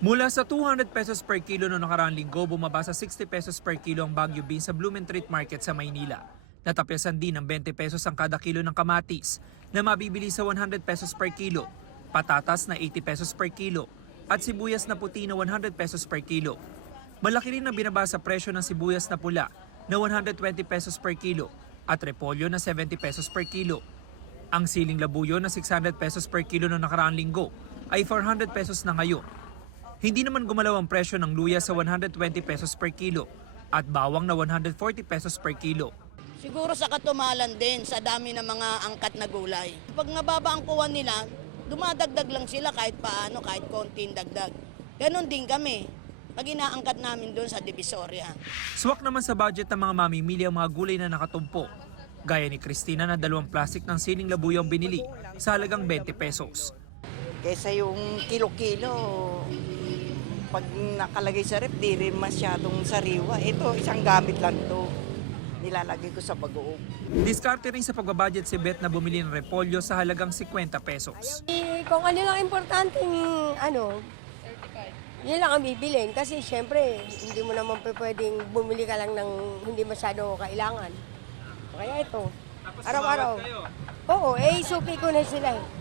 Mula sa 200 pesos per kilo noong nakaraang linggo, bumaba sa 60 pesos per kilo ang Baguio bean sa Blumentritt Market sa Maynila. Natapyasan din ng 20 pesos ang kada kilo ng kamatis na mabibili sa 100 pesos per kilo, patatas na 80 pesos per kilo at sibuyas na puti na 100 pesos per kilo. Malaki rin ang binaba sa presyo ng sibuyas na pula na 120 pesos per kilo at repolyo na 70 pesos per kilo. Ang siling labuyo na 600 pesos per kilo noong nakaraang linggo ay 400 pesos na ngayon. Hindi naman gumalaw ang presyo ng luya sa 120 pesos per kilo at bawang na 140 pesos per kilo. Siguro sa katumalan din sa dami ng mga angkat na gulay. Pag nababa ang kuwan nila, dumadagdag lang sila kahit paano, kahit konting dagdag. Ganon din kami pag inaangkat namin doon sa Divisoria. Swak naman sa budget ng mga mamimili ang mga gulay na nakatumpo. Gaya ni Christina na 2 plastic ng siling labuyo ang binili sa halagang 20 pesos. Kesa yung kilo-kilo, pag nakalagay sa rep, di rin masyadong sariwa. Ito, isang gamit lang to. Nilalagay ko sa bagoong. Diskarte rin sa pagbabudget si Beth na bumili ng repolyo sa halagang 50 pesos. Kung ano lang importanteng yun lang ang bibilin. Kasi syempre, hindi mo naman pwedeng bumili ka lang ng hindi masyado kailangan. Kaya ito, araw-araw. Oo, supi ko na sila eh.